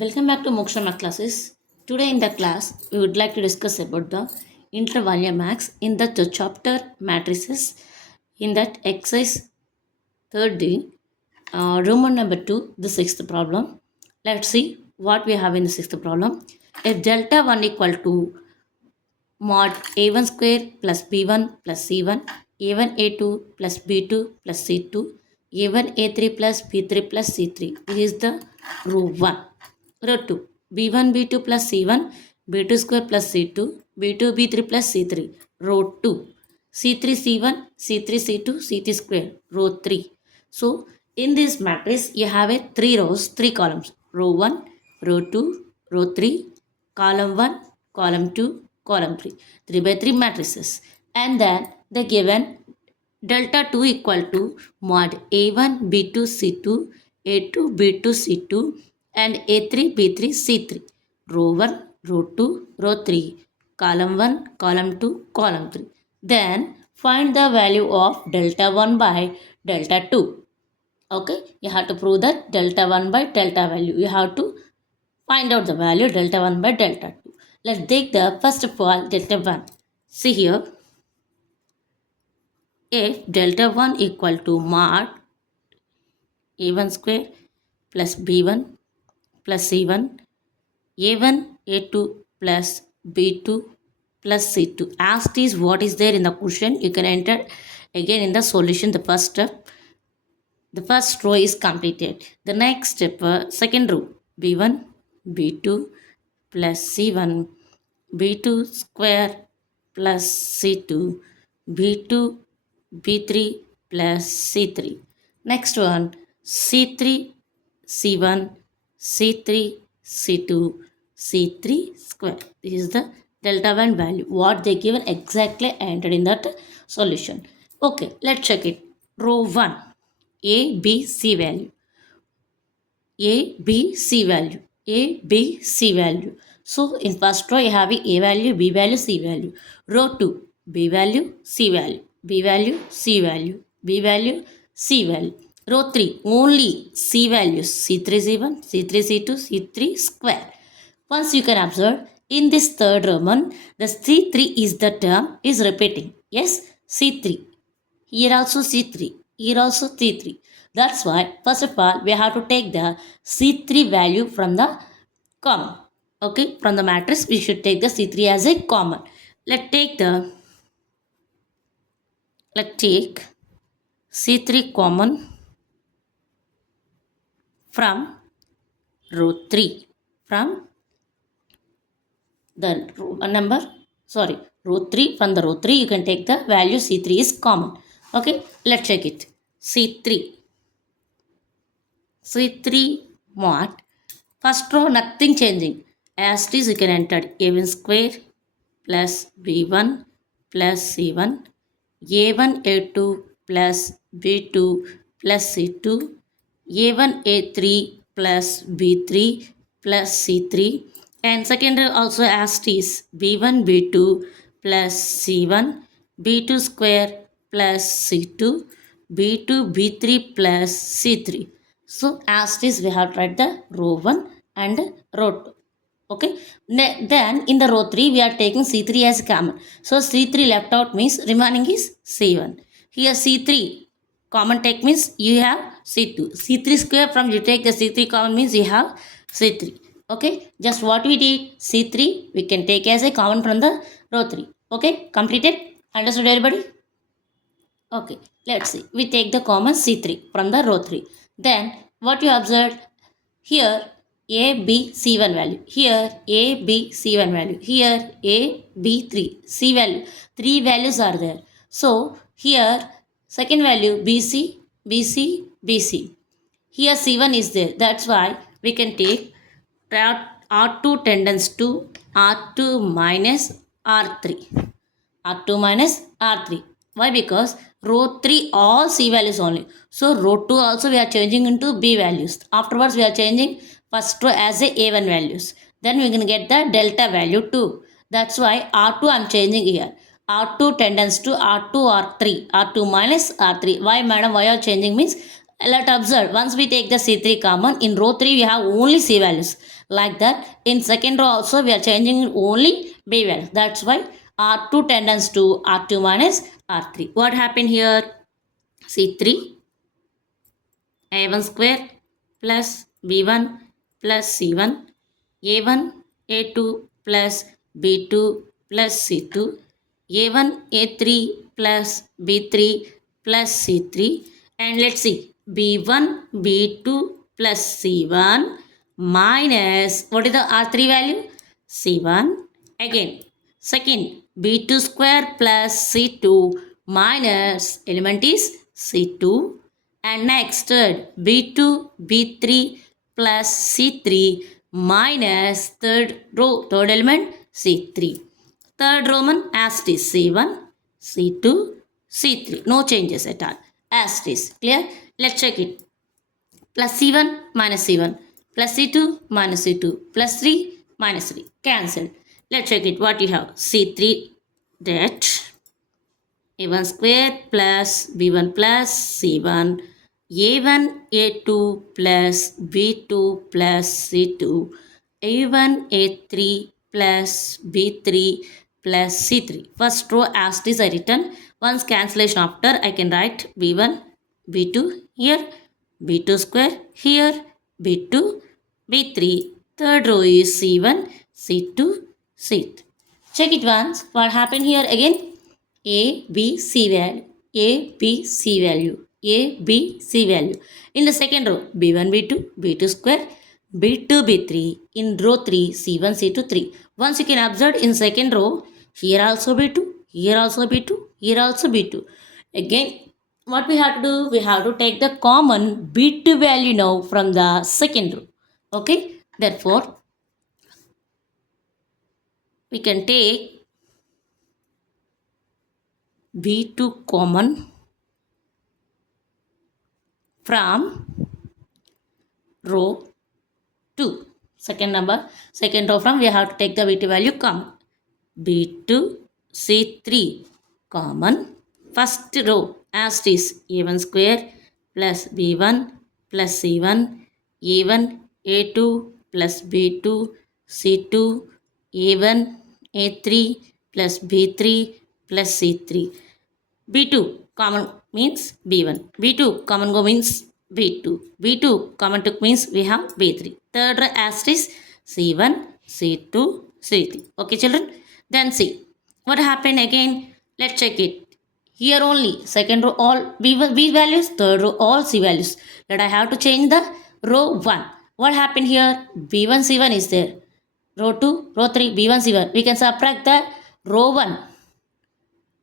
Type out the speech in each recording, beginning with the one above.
Welcome back to 𝗠𝗦𝗪 classes. Today in the class, we would like to discuss about the intervallium max in the chapter matrices in that exercise 3rd D, Roman number 2, the 6th problem. Let's see what we have in the 6th problem. If delta 1 equal to mod a1 square plus b1 plus c1, a1 a2 plus b2 plus c2, a1 a3 plus b3 plus c3. This is the row 1. Row 2, b1 b2 plus c1, b2 square plus c2, b2 b3 plus c3. Row 2, c3 c1, c3 c2, c3 square. Row 3. So in this matrix you have a 3 rows, 3 columns. Row 1, row 2, row 3, column 1, column 2, column 3. 3 by 3 matrices. And then the given delta 2 equal to mod a1 b2 c2, a2 b2 c2 and a3 b3 c3. Row 1, row 2, row 3, column 1, column 2, column 3. Then find the value of delta 1 by delta 2. Okay, you have to prove that delta 1 by delta value. You have to find out the value delta 1 by delta 2. Let's take the first of all delta 1. See here, if delta 1 equal to mod a1 square plus b1 plus c1, a1 a2 plus b2 plus c2. As it is what is there in the question, you can enter again in the solution. The first step, the first row is completed. The next step, second row, b1 b2 plus c1, b2 square plus c2, b2 b3 plus c3. Next one, c3 c1, c3 c2, c3 square. This is the delta 1 value. What they given exactly entered in that solution. Okay, let's check it. Row 1, a b c value, a b c value, a b c value. So in first row you have a value, b value, c value. Row 2, b value, c value, b value, c value, b value, c value. Row 3, only c values, c3 c1, c3 c2, c3 square. Once you can observe, in this third Roman, the c3 is the term is repeating. Yes, c3. Here also c3. Here also c3. That's why, first of all, we have to take the c3 value from the common. Okay, from the matrix, we should take the c3 as a common. Let's take c3 common from row 3. From the row 3. From the row 3, you can take the value c3 is common. Okay, let's check it. c3 mod. First row, nothing changing. As it is, you can enter a1 square plus b1 plus c1, a1 a2 plus b2 plus c2, a1 a3 plus b3 plus c3. And second row also as it is, b1 b2 plus c1, b2 square plus c2, b2 b3 plus c3. So as it is, we have tried the row 1 and row 2. Okay, then in the row 3 we are taking c3 as common. So c3 left out means remaining is c1. Here c3 common take means you have c2. c3 square, from you take the c3 common means you have c3. Okay, just what we did, c3 we can take as a common from the row 3. Okay, completed? Understood everybody? Okay, let's see. We take the common c3 from the row 3. Then what you observed here, a b c1 value, here a b c1 value, here a b 3 c value. 3 values are there. So here second value bc bc bc. Here c1 is there. That's why we can take r2 tendons to r2 minus r3. r2 minus r3. Why? Because row 3 all c values only. So row 2 also we are changing into b values. Afterwards we are changing first row as a a1 values. Then we can get the delta value 2. That's why r2 I am changing here. r2 tendons to r2 r3. r2 minus r3. Why madam? Why are changing means Let observe, once we take the C3 common, in row 3 we have only C values. Like that, in second row also we are changing only B values. That's why R2 tends to R2 minus R3. What happened here? C3 A1 square plus B1 plus C1, A1 A2 plus B2 plus C2, A1 A3 plus B3 plus C3, and let's see, B1 B2 plus C1 minus, what is the R3 value? C1. Again, second, B2 square plus C2 minus element is C2. And next, third, B2 B3 plus C3 minus third row, third element C3. Third Roman as it is C1, C2, C3. No changes at all. As it is. Clear? Let's check it. Plus C1 minus C1 plus C2 minus C2 plus 3 minus 3. Cancelled. Let's check it. What you have? C3 that A1 square plus B1 plus C1, A1 A2 plus B2 plus C2, A1 A3 plus B3 plus C3. First row as it is I written. Once cancellation after, I can write B1, B2 here, B2 square here, B2, B3. Third row is C1, C2, C3. Check it once. What happened here again? A, B, C value, A, B, C value, A, B, C value. In the second row, B1, B2, B2 square, B2, B3. In row 3, C1, C2, 3. Once you can observe in second row, here also B2, here also B2, here also B2. Again, what we have to do? We have to take the common B2 value now from the second row. Okay, therefore, we can take B2 common from row 2. Second row from, we have to take the B2 value common. B2 C3 common. First row as it is A1 square plus B1 plus C1, A1 A2 plus B2 C2, A1 A3 plus B3 plus C3. B2 common means B1. B2 common go means B2. B2 common took means we have B3. Third row as it is C1, C2, C3. Okay children? Then see. What happened again? Let's check it. Here only. Second row all B values. Third row all C values. But I have to change the row 1. What happened here? B1, C1 is there. Row 2, row 3, B1, C1. We can subtract the row 1.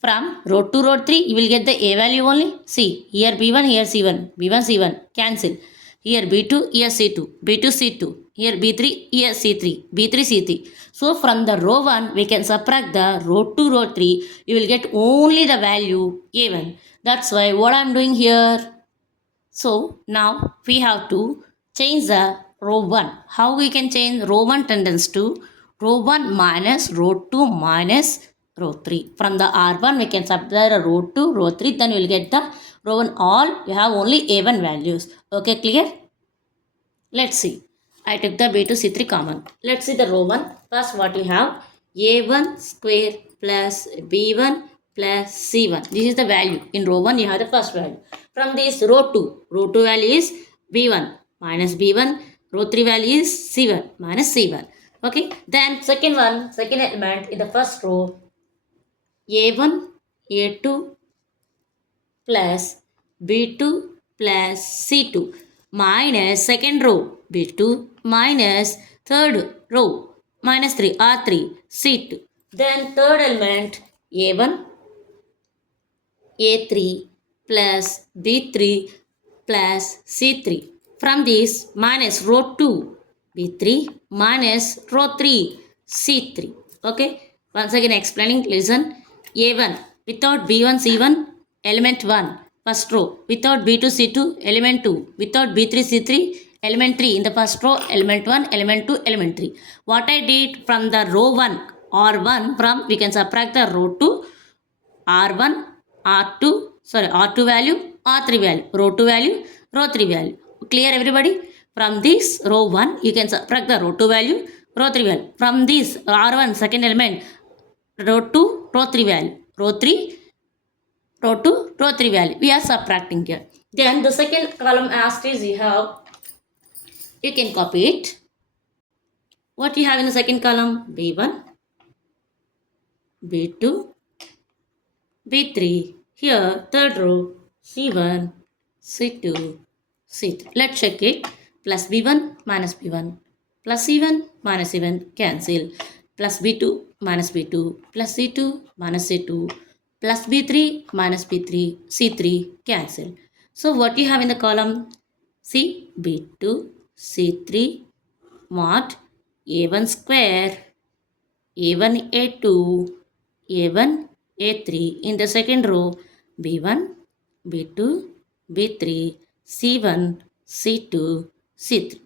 From row 2, row 3, you will get the A value only. See, here B1, here C1. B1, C1. Cancel. Here B2, here C2. B2, C2. Here B3, here C3. B3, C3. So, from the row 1, we can subtract the row 2, row 3. You will get only the value A1. That's why what I am doing here. So, now we have to change the row 1. How we can change? Row 1 tends to row 1 minus row 2 minus row 3. From the R1 we can subtract row 2, row 3, then we will get the row 1 all. You have only A1 values. Okay, clear? Let's see. I took the B2 C3 common. Let's see the row 1. First what you have? A1 square plus B1 plus C1. This is the value. In row 1 you have the first value. From this row 2. Row 2 value is B1 minus B1. Row 3 value is C1 minus C1. Okay. Then second element in the first row. A1, A2 plus B2 plus C2 minus second row B2 minus third row minus 3 R3 C2. Then third element A1, A3 plus B3 plus C3. From this minus row 2 B3 minus row 3 C3. Okay. Once again explaining, listen. A1 without B1 C1 element 1 first row, without B2 C2 element 2, without B3 C3 element 3 in the first row, element 1 element 2 element 3. What I did from the row 1 R1, from we can subtract the row 2 R1 R2 value R3 value, row 2 value row 3 value. Clear everybody? From this row 1, you can subtract the row 2 value, row 3 value. From this R1 second element, row 2, row 3 value, row 3, row 2, row 3 value. We are subtracting here. Then the second column as is you have, you can copy it. What you have in the second column? B1, B2, B3. Here, third row, C1, C2, C3. Let's check it. Plus B1 minus B1 plus C1 minus C1 cancel. Plus B2 minus B2 plus C2 minus C2 plus B3 minus B3 C3 cancel. So what you have in the column? C B2 C3 mod A1 square A1 A2 A1 A3. In the second row, B1, B2, B3, C1, C2, C3.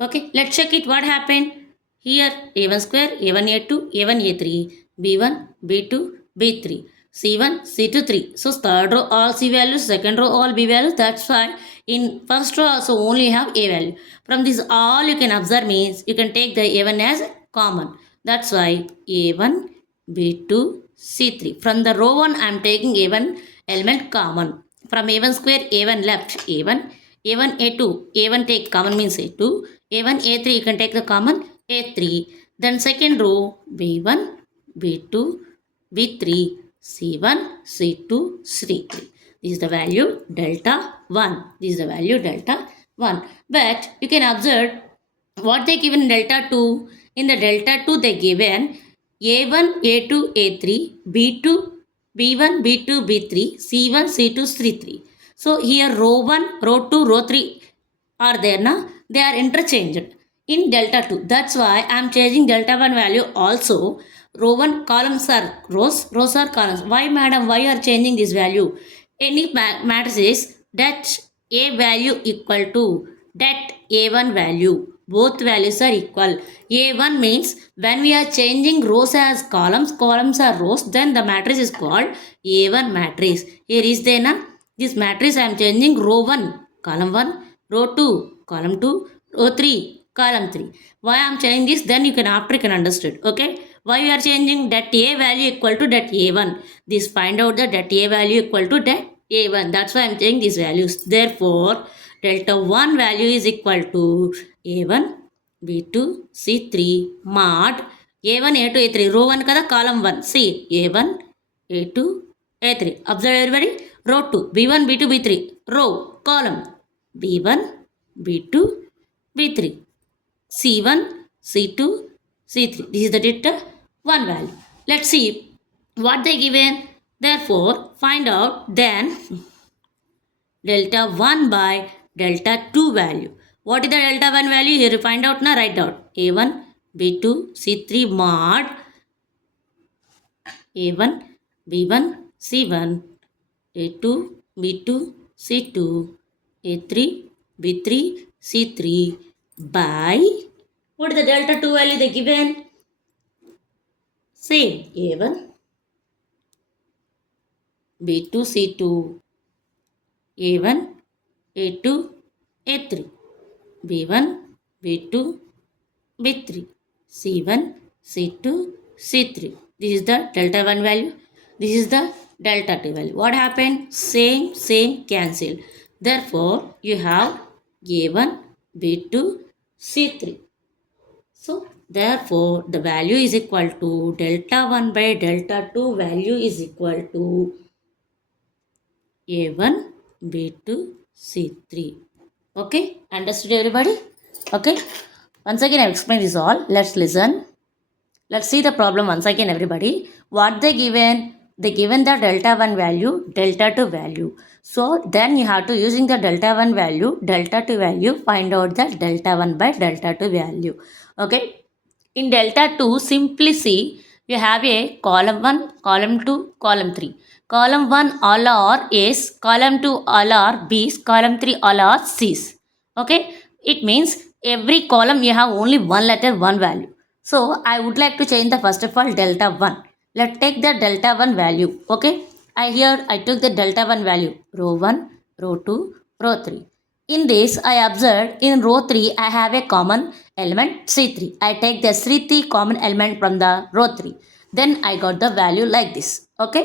Okay, let's check it. What happened? Here, A1 square, A1 A2, A1 A3, B1, B2, B3, C1, C2, 3. So, third row all C values, second row all B values. That's why in first row also only have A value. From this all you can observe means you can take the A1 as common. That's why A1, B2, C3. From the row 1, I am taking A1 element common. From A1 square, A1 left, A1, A1, A2, A1 take common means A2, A1, A3 you can take the common A3. Then second row, B1, B2, B3, C1, C2, C3. This is the value delta 1. This is the value delta 1. But you can observe what they given delta 2. In the delta 2 they given A1, A2, A3, B2, B1, B2, B3, C1, C2, C3. So here row 1, row 2, row 3 are there now. They are interchanged in delta 2. That's why I am changing delta 1 value also. Row 1 columns are rows, rows are columns. Why madam, why are changing this value? Any matrix is that A value equal to that A1 value. Both values are equal. A1 means when we are changing rows as columns, columns are rows, then the matrix is called A1 matrix. Here is there na? This matrix I am changing row 1, column 1, row 2, column 2, row 3, column 3. Why I am changing this? Then you can after you can understand. Okay? Why we are changing that A value equal to that A1? This find out that A value equal to that A1. That's why I am changing these values. Therefore, delta 1 value is equal to A1, B2, C3 mod A1, A2, A3. Row 1 kada column 1. See A1, A2, A3. Observe everybody. Row 2. B1, B2, B3. Row, column. B1, B2, B3. C1, C2, C3. This is the delta 1 value. Let's see what they given. Therefore, find out then delta 1 by delta 2 value. What is the delta 1 value? Here you find out now, write down. A1, B2, C3 mod A1, B1, C1, A2, B2, C2, A3, B3, C3 by, what is the delta 2 value they given? Same, A1, B2, C2, A1, A2, A3, B1, B2, B3, C1, C2, C3. This is the delta 1 value. This is the delta 2 value. What happened? Same, cancel. Therefore, you have A1, B2, C3. So, therefore, the value is equal to delta 1 by delta 2 value is equal to A1, B2, C3. Okay, understood everybody? Okay, once again I have explained this all. Let's listen. Let's see the problem once again everybody. What they given? They given the delta 1 value, delta 2 value. So then you have to using the delta 1 value, delta 2 value, find out the delta 1 by delta 2 value. Okay, in delta 2 simply see you have a column 1, column 2, column 3. Column 1 all are A's, column 2 all are B's, column 3 all are C's. Okay, it means every column you have only one letter, one value. So I would like to change the first of all delta 1. Let's take the delta 1 value. Okay, I took the delta 1 value, row 1, row 2, row 3. In this, I observed in row 3, I have a common element C3. I take the C3 common element from the row 3. Then I got the value like this. Okay.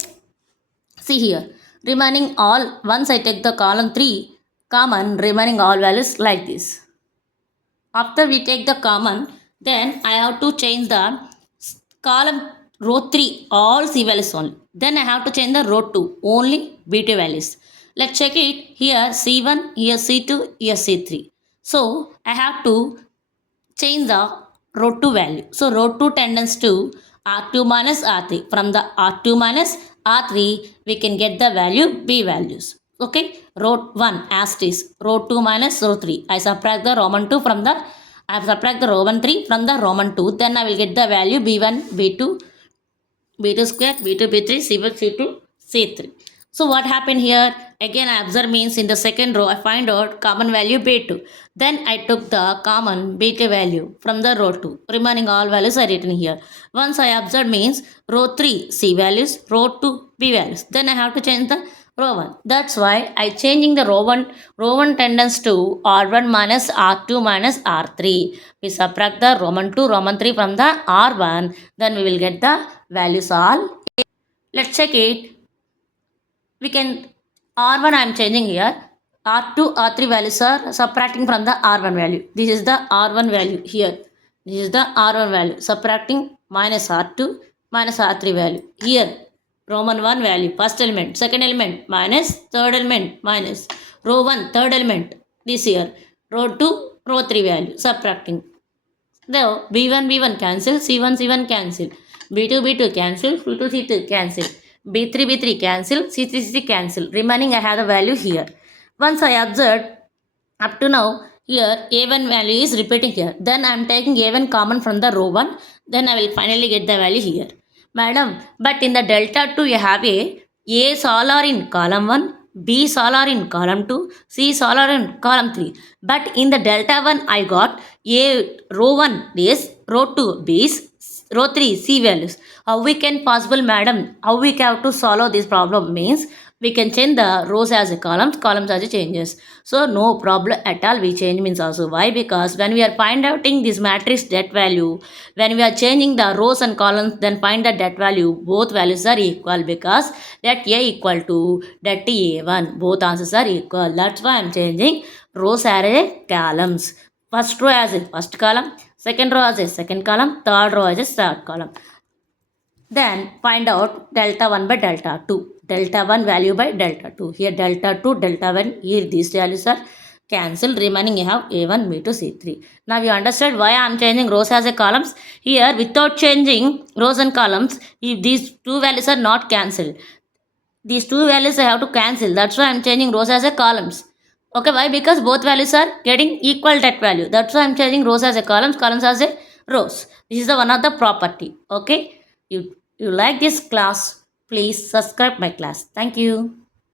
See here. Remaining all, once I take the column 3 common, remaining all values like this. After we take the common, then I have to change the column row 3, all C values only. Then I have to change the row 2, only B2 values. Let's check it. Here C1, here C2, here C3. So I have to change the row 2 value. So row 2 tends to R2 minus R3. From the R2 minus R3, we can get the value B values. Okay, row 1 as it is, row 2 minus row 3. I subtract the Roman 2 from the, I subtract the Roman 3 from the Roman 2. Then I will get the value B1, B2, B2 square, B2, B3, C1, C2, C3. So what happened here? Again I observe means in the second row I find out common value B2. Then I took the common B2 value from the row 2. Remaining all values are written here. Once I observe means row 3 C values, row 2 B values. Then I have to change the row 1. That's why I changing the row 1. Row 1 tends to R1 minus R2 minus R3. We subtract the Roman 2, Roman 3 from the R1. Then we will get the values all. Let's check it. We can R1 I am changing here. R2, R3 values are subtracting from the R1 value. This is the R1 value here. This is the R1 value. Subtracting minus R2 minus R3 value. Here Roman 1 value, first element, second element, minus, third element, minus, row 1, third element, this here, row 2, row 3 value, subtracting. Now, B1, B1 cancel, C1, C1 cancel, B2, B2 cancel, C2, C2 cancel, B3, B3 cancel, C3, C3 cancel. Remaining I have the value here. Once I observed, up to now, here A1 value is repeating here. Then I am taking A1 common from the row 1. Then I will finally get the value here. Madam, but in the delta 2 you have A all are in column 1, B all are in column 2, C all are in column 3. But in the delta 1 I got A row 1 is, row 2 B's, row 3 C values. How we can possible, madam? How we have to solve this problem means we can change the rows as a columns, columns as a changes. So no problem at all we change means also. Why? Because when we are find outing this matrix det value, when we are changing the rows and columns, then find the det value, both values are equal because that A equal to that A1. Both answers are equal. That's why I am changing rows as a columns. First row as a first column, second row as a second column, third row as a third column. Then find out delta 1 by delta 2. Delta 1 value by delta 2. Here delta 2, delta 1. Here these values are cancelled. Remaining you have A1, B2, C3. Now you understood why I am changing rows as a columns. Here without changing rows and columns, if these two values are not cancelled. These two values I have to cancel. That's why I am changing rows as a columns. Okay, why? Because both values are getting equal that value. That's why I am changing rows as a columns, columns as a rows. This is the one of the property. Okay. You like this class, please subscribe my class. Thank you.